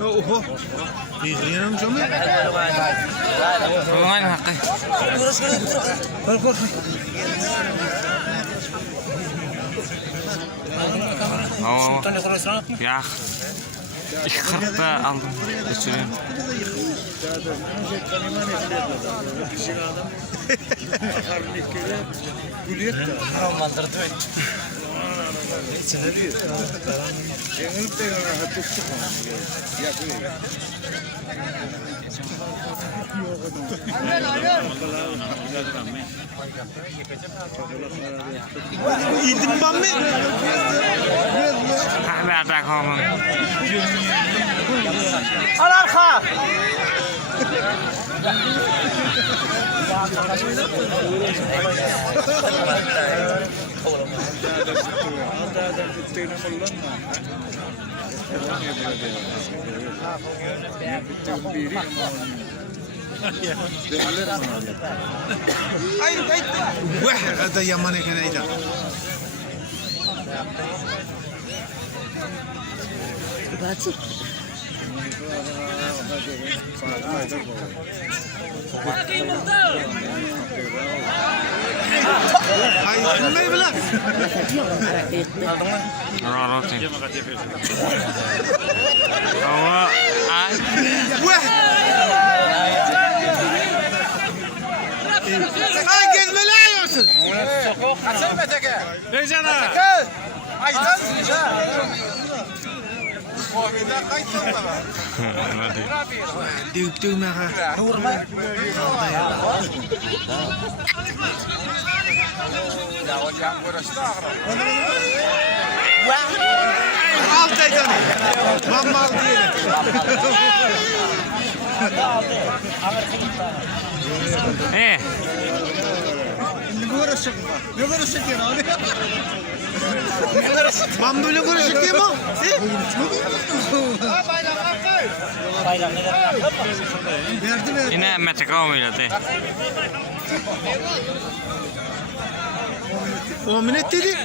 Oho. Yiyeceğim canım. Olmayın hakkı. Kork. Ya. 2.40'da aldım. Geçireyim. Yedim ben mi? Haberda kalın. Al arka. Ay. Vah, hada yaman ekanayda. Batik. Ay, kimmeyi bilen? Rarati. Hava ay. Vah! Ay, gezmeli ayıyorsun. Kaçın meteke. Beycana. Aydan. Dük meha. Vurma. Al teyzeni. Mammal diyelim. Ne görüşecek yani abi? Ben böyle görüşecek değil mi? Yine metrika oynadı. 10 minut dedi.